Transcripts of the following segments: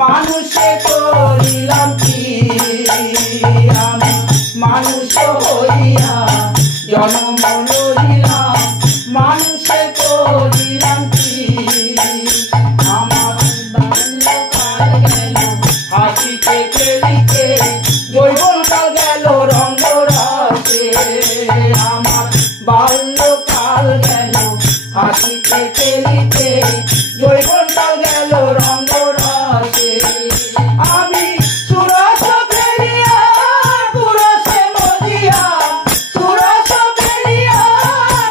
মানুষে করিলাম কি আমি মানুষ হইয়া জন্ম লইলাম মানুষে করিলাম কি আমার বাল্যকাল গেল হাসিতে খেলিতে যৌবনকাল গেল রঙ্গরসে আমার বাল্যকাল গেল হাসিতে খেলিতে যৌবনকাল গেল রঙ্গরসে আমি সুরস ফেলিয়া পুরসে মজিয়া সুরস ফেলিয়া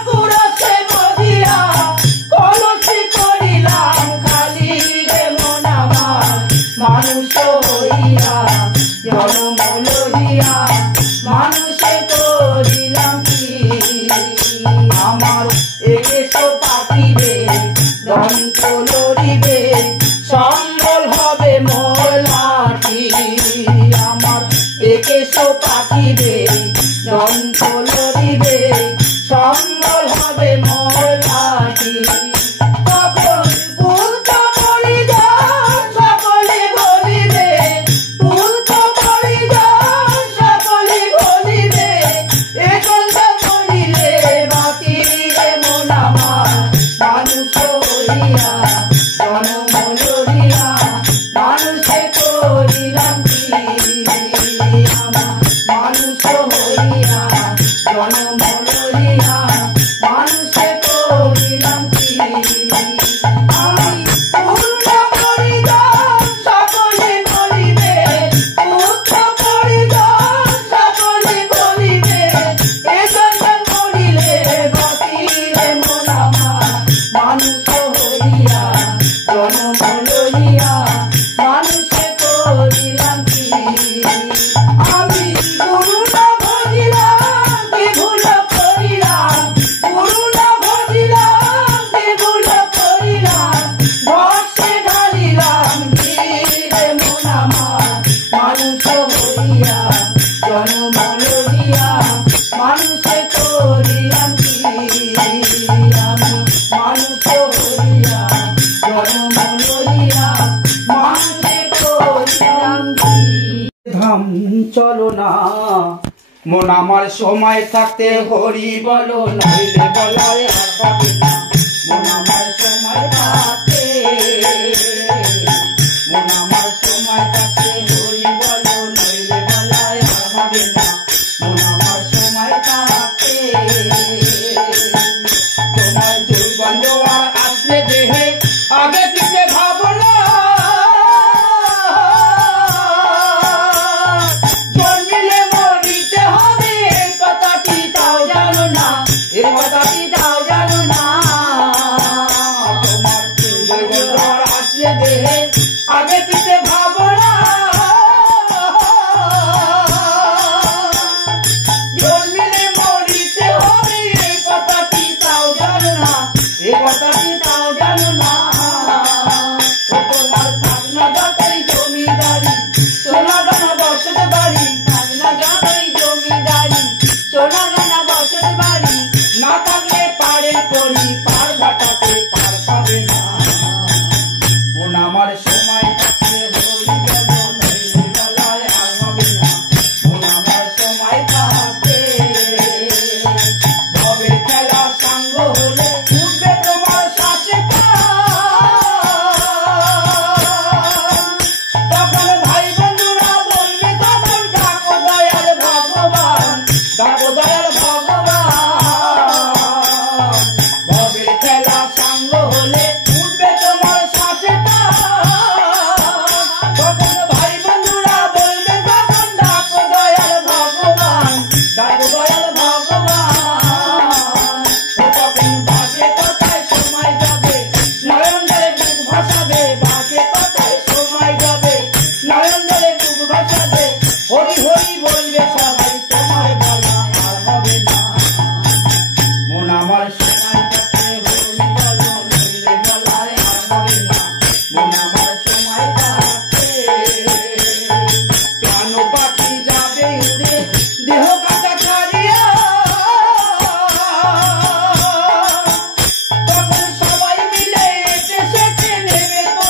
পুরসে মজিয়া কলসি করিলাম খালি রে মন আমার মানুষ হইয়া জন্ম লইয়া মানুষে করিলাম কি আমার এসো পাখিবে দন্ত লড়িবে সম্বল হবে মোলাটি আমার এসো পাখিবে দন্ত লড়িবে সম্বল হবে মোলাটি তখন পুত্র পরিজন সকলে বলিবে পুত্র পরিজন সকলে বলিবে এ কথা বলিলে বাকি রে মন আমার মানুষ হইয়া জন্ম লইয়া মানুষে করিলাম কি আমার মানুষ হইয়া জন্ম লইয়া মানুষে করিলাম কি আমি পুত্র পরিজন সকলে বলিবে পুত্র পরিজন সকলে বলিবে এ কথা বলিলে বাকি রে মন আমার মানুষ হইয়া জন্ম লইয়া মানুষে করিলাম কি আমি গুরু না ভজিলাম কে ভুল করিলাম গুরু না ভজিলাম কে ভুল করিলাম বর্ষে ঢালিলাম রে মন আমার মানুষ হইয়া জন্ম লইয়া মানুষে করিলাম কি আমি মানুষ হইয়া জন্ম লইয়া মানুষে করিলাম কি ধাম চলো না মন আমার সময় থাকতে হরি বলো নইলে বলায় আর পাবে না মন আমার সময় থাকতে মন আমার সময় থাকতে হরি বলো নইলে বলায় আর পাবে না মন আমার সময় থাকতে তোমার যৌবন জোয়ার আসলে দেহে আগে পিছে ভাবনা জন্মিলে মরিতে হবে এই কথাটি তাও জানো না এই কথাটি তাও জানো না তোমার যৌবন জোয়ার আসলে দেহে আগে পিছে ভাবনা জন্মিলে মরিতে হবে এই কথাটি তাও জানো না এই কথাটি তাও জানো না তোমার থাকনা যতই জমিদারি সোনা দানা বসত বাড়ি থাকনা যতই জমিদারি সোনা দানা বসত বাড়ি না থাকলে পারে করি পার ঘাটাতে পার পাবে না মন আমার সময় থাকতে হরি বলো নইলে বলায় আর হবে না মন আমার সময় থাকতে ভবের খেলা সাঙ্গ হলে উঠবে তোমার শ্বাসে তখন ভাই বন্ধুরা বলবে তখন ডাকো দয়াল ভগবান ডাকো দয়াল ভগবান ভবের খেলা সাঙ্গ হলে উঠবে তোমার শ্বাসে তখন ভাই বন্ধুরা বলবে তখন ডাকো দয়াল ভগবান ডাকো দয়াল ভগবান তখন বাজে কথায় সময় যাবে নয়ন জলে বুক ভাসাবে বাজে কথায় সময় যাবে নয়ন জলে বুক ভাসাবে হরি হরি বলবে সবাই তোমার বলা আর হবে না মন আমার সময় থাকতে হরি বলো নইলে বলায় আর হবে না মন আমার সময় থাকতে প্রাণ পাখি যাবে উড়ে দেহ কাটা ছাড়িয়া তখন সবাই মিলে এসে নেবে তো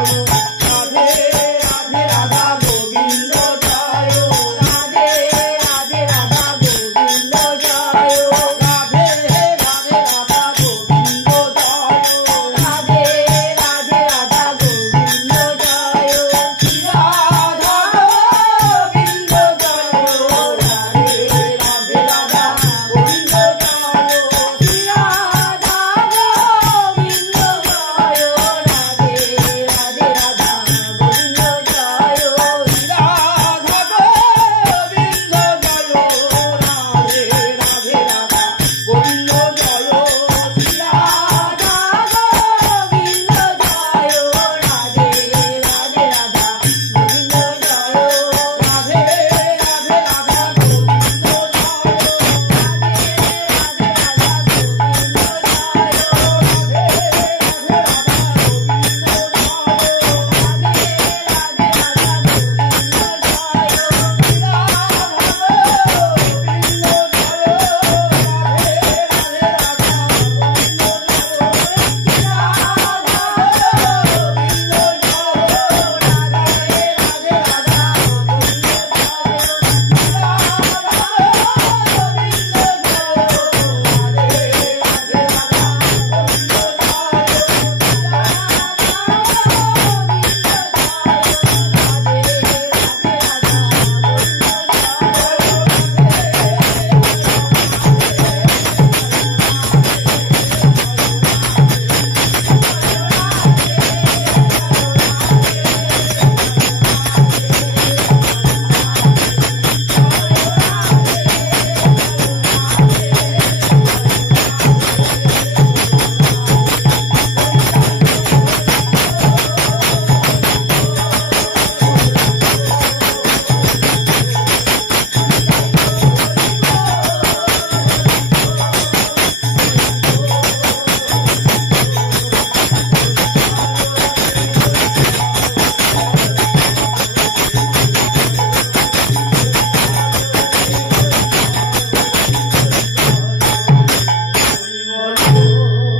বলো